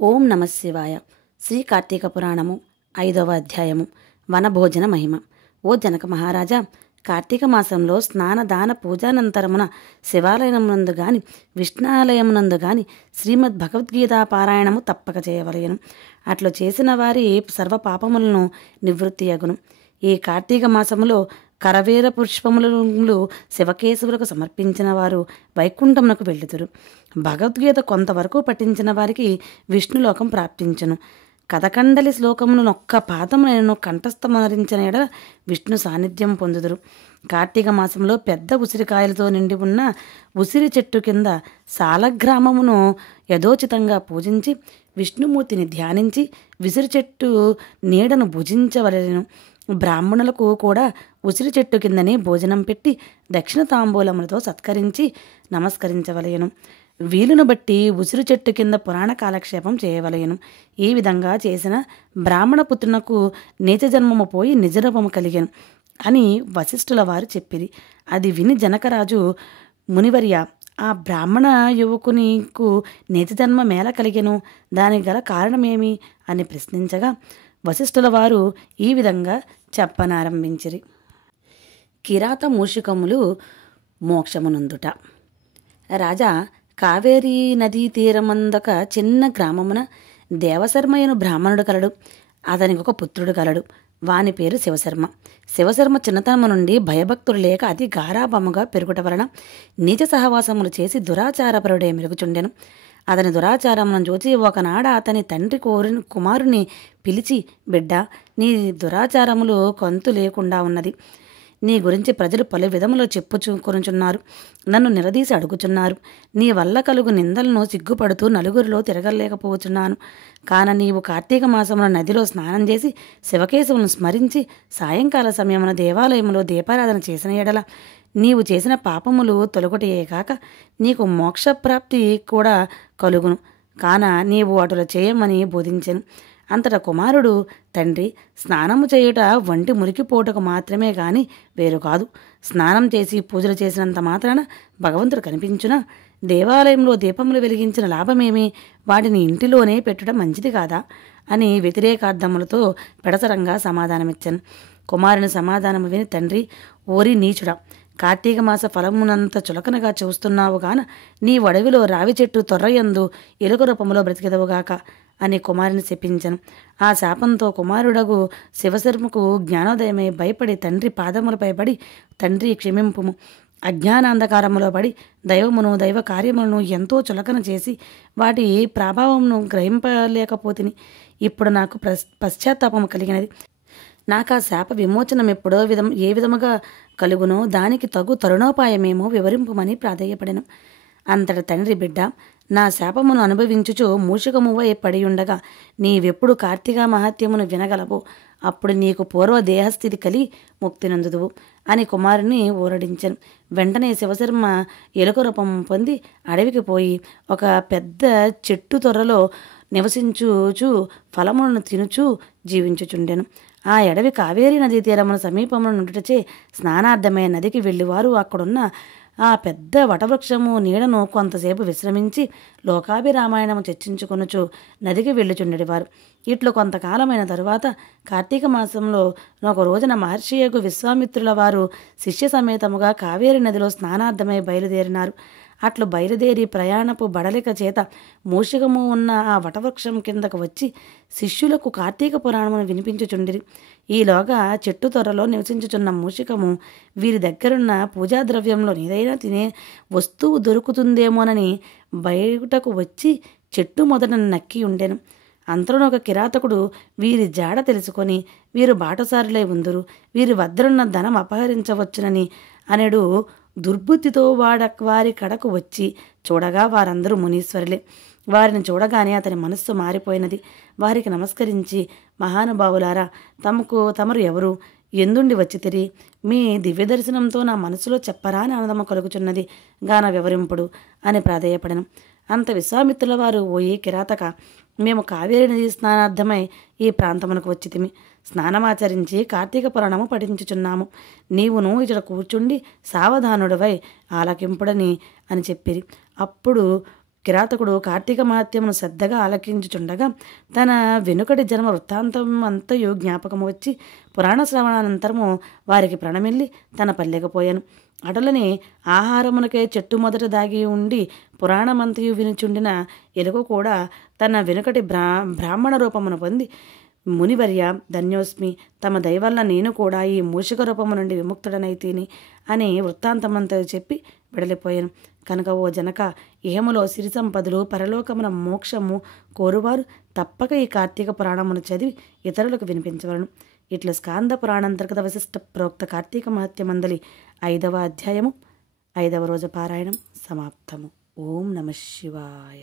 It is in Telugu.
ఓం నమ శివాయ. శ్రీ కార్తీక పురాణము 5వ అధ్యాయము వనభోజన మహిమ. ఓ జనక మహారాజా, కార్తీక మాసంలో స్నాన దాన పూజానంతరమున శివాలయమునందు గాని విష్ణాలయమునందు గాని శ్రీమద్ భగవద్గీతా పారాయణము తప్పక చేయవలయను. అట్లు చేసిన వారి సర్వ పాపములను నివృత్తియగును. ఈ కార్తీక మాసములో కరవేర పుష్పములు శివకేశవులకు సమర్పించిన వారు వైకుంఠమునకు వెళ్ళుదురు. భగవద్గీత కొంతవరకు పఠించిన వారికి విష్ణులోకం ప్రాప్తించును. కథకండలి శ్లోకమును ఒక్క పాదములను కంఠస్థమరించిన ఎడల విష్ణు సాన్నిధ్యం పొందుదురు. కార్తీక మాసంలో పెద్ద ఉసిరికాయలతో నిండి ఉన్న ఉసిరి చెట్టు కింద సాలగ్రామమును యథోచితంగా పూజించి విష్ణుమూర్తిని ధ్యానించి విసిరి చెట్టు నీడను భుజించవలెను. బ్రాహ్మణులకు కూడా ఉసిరి చెట్టు కిందనే భోజనం పెట్టి దక్షిణ తాంబూలములతో సత్కరించి నమస్కరించవలయను. వీలును బట్టి ఉసిరి చెట్టు కింద పురాణ కాలక్షేపం చేయవలయను. ఈ విధంగా చేసిన బ్రాహ్మణ పుత్రునకు నీచ జన్మము పోయి నిజరూపము కలిగెను అని వశిష్ఠుల వారు చెప్పిరి. అది విని జనకరాజు, మునివర్య, ఆ బ్రాహ్మణ యువకునికు నీచ జన్మ మేల కలిగెను, దానికి గల కారణమేమి అని ప్రశ్నించగా వశిష్ఠుల వారు ఈ విధంగా చెప్పనారంభించిరి. కిరాత మూషికములు మోక్షమునందుట. రాజా, కావేరీ నదీ తీరమందొక చిన్న గ్రామమున దేవశర్మయను బ్రాహ్మణుడు కలడు. అతనికి ఒక పుత్రుడు కలడు. వాని పేరు శివశర్మ. శివశర్మ చిన్నతనము నుండి భయభక్తులు లేక అతి గారాభముగా పెరుగుట వలన నీచ సహవాసములు చేసి దురాచారపరుడే మెరుగుచుండెను. అతని దురాచారములను చూచి ఒకనాడు అతని తండ్రి కుమారుని పిలిచి, బిడ్డ, నీ దురాచారములు కంతు లేకుండా ఉన్నది. నీ గురించి ప్రజలు పలు విధములో చెప్పుకొనుచున్నారు. నన్ను నిలదీసి అడుగుచున్నారు. నీ వల్ల కలుగు నిందలను సిగ్గుపడుతూ నలుగురిలో తిరగలేకపోతున్నాను. కాన నీవు కార్తీక మాసమున నదిలో స్నానం చేసి శివకేశవులను స్మరించి సాయంకాల సమయమున దేవాలయములో దీపారాధన చేసిన ఎడల నీవు చేసిన పాపములు తొలగుటయే కాక నీకు మోక్షప్రాప్తి కూడా కలుగును. కాన నీవు అటుల చేయమని బోధించెను. అంతటా కుమారుడు, తండ్రి, స్నానము చేయుట వంటి మురికిపోటుకు మాత్రమే గాని వేరు కాదు. స్నానం చేసి పూజలు చేసినంత మాత్రాన భగవంతుడు కనిపించునా? దేవాలయంలో దీపములు వెలిగించిన లాభమేమి? వాటిని ఇంటిలోనే పెట్టుట మంచిది కాదా అని వ్యతిరేకార్థములతో పెడసరంగా సమాధానమిచ్చాను. కుమారుని సమాధానము విని తండ్రి, ఓరి నీచుడా, కార్తీక మాస ఫలమునంత చులకనగా చూస్తున్నావు గాన నీ అడవిలో రావి చెట్టు తొర్రయందు ఎలుక రూపములో బ్రతికెదవుగాక అని కుమారుని శపించను. ఆ శాపంతో కుమారుడగు శివశర్మకు జ్ఞానోదయమై భయపడి తండ్రి పాదములపై పడి, తండ్రి క్షమింపుము, అజ్ఞానాంధకారములో పడి దైవమును దైవ కార్యములను ఎంతో చులకన చేసి వాటి ప్రభావమును గ్రహింపలేకపోతిని. ఇప్పుడు నాకు పశ్చాత్తాపము కలిగినది. నాకు ఆ శాప విమోచనం ఎప్పుడో ఏ విధముగా కలుగునో దానికి తగు తరుణోపాయమేమో వివరింపుమని ప్రాధేయపడెను. అంతట తండ్రి, బిడ్డ, నా శాపమును అనుభవించుచు మూషికమువై పడియుండగా నీవెప్పుడు కార్తీక మహత్యమును వినగలవు. అప్పుడు నీకు పూర్వ దేహస్థితి కలి ముక్తినందుదువు అని కుమారుని ఊరడించెను. వెంటనే శివశర్మ ఎలుక రూపం పొంది అడవికి పోయి ఒక పెద్ద చెట్టు తొర్రలో నివసించుచు ఫలములను తినుచూ జీవించుచుండెను. ఆ అడవి కావేరీ నదీ తీరమున సమీపమున నుండుటచే స్నానార్థమైన నదికి వెళ్ళివారు అక్కడున్న ఆ పెద్ద వటవృక్షము నీడను కొంతసేపు విశ్రమించి లోకాభిరామాయణము చర్చించుకొనుచు నదికి వెళ్ళుచుండెడివారు. ఇట్లు కొంతకాలమైన తరువాత కార్తీక మాసంలో ఒక రోజున మహర్షియకు విశ్వామిత్రుల వారు శిష్య సమేతముగా కావేరీ నదిలో స్నానార్థమై బయలుదేరినారు. అట్లు బయలుదేరి ప్రయాణపు బడలిక చేత మూషికము ఉన్న ఆ వటవృక్షం కిందకు వచ్చి శిష్యులకు కార్తీక పురాణమును వినిపించుచుండిరి. ఈలోగా చెట్టు త్వరలో నివసించుచున్న మూషికము వీరి దగ్గరున్న పూజాద్రవ్యంలో ఏదైనా తినే వస్తువు దొరుకుతుందేమోనని బయటకు వచ్చి చెట్టు మొదట నక్కి ఉండెను. అంతలోనే ఒక కిరాతకుడు వీరి జాడ తెలుసుకొని వీరు బాటసారులై ఉందురు, వీరి వద్దరున్న ధనం అపహరించవచ్చునని అనెడు దుర్బుద్ధితో వారి కడకు వచ్చి చూడగా వారందరూ మునీశ్వరులే. వారిని చూడగానే అతని మనస్సు మారిపోయినది. వారికి నమస్కరించి, మహానుభావులారా, తమరు ఎవరు, ఎందుండి వచ్చితిరి? మీ దివ్య దర్శనంతో నా మనసులో చెప్పరాని ఆనందము కలుగుచున్నది గాన వివరింపుడు అని ప్రాధేయపడను. అంత విశ్వామిత్రుల వారు, ఓయే కిరాతక, మేము కావేరీ నది స్నానార్థమై ఈ ప్రాంతమునకు వచ్చితిమి. స్నానమాచరించి కార్తీక పురాణము పఠించుచున్నాము. నీవును ఇచట కూర్చుండి సావధానుడివై ఆలకింపుడని అని చెప్పిరి. అప్పుడు కిరాతకుడు కార్తీక మహత్యమును శ్రద్ధగా ఆలకించుచుండగా తన వెనుకటి జన్మ వృత్తాంతం అంతయు జ్ఞాపకము వచ్చి పురాణ శ్రవణానంతరము వారికి ప్రణమిల్లి తన పల్లెకపోయాను. అటులనే ఆహారమునకే చెట్టు మొదట దాగి ఉండి పురాణమంతయు వినుచుండిన ఎలుక కూడా తన వెనుకటి బ్రాహ్మణ రూపమును పొంది, మునివర్య ధన్యోస్మి, తమ దయవల్ల నేను కూడా ఈ మూషిక రూపము నుండి విముక్తుడనైతిని అని వృత్తాంతమంతా చెప్పి వెడలిపోయాను. కనుక ఓ జనక, ఇహములో సిరి సంపదలు, పరలోకమున మోక్షము కోరువారు తప్పక ఈ కార్తీక పురాణమును చదివి ఇతరులకు వినిపించవలను. ఇట్లా స్కాంద పురాణాంతర్గత విశిష్ట ప్రోక్త కార్తీక మహత్యమందలి 5వ అధ్యాయము 5వ రోజు పారాయణం సమాప్తము. ఓం నమః శివాయ.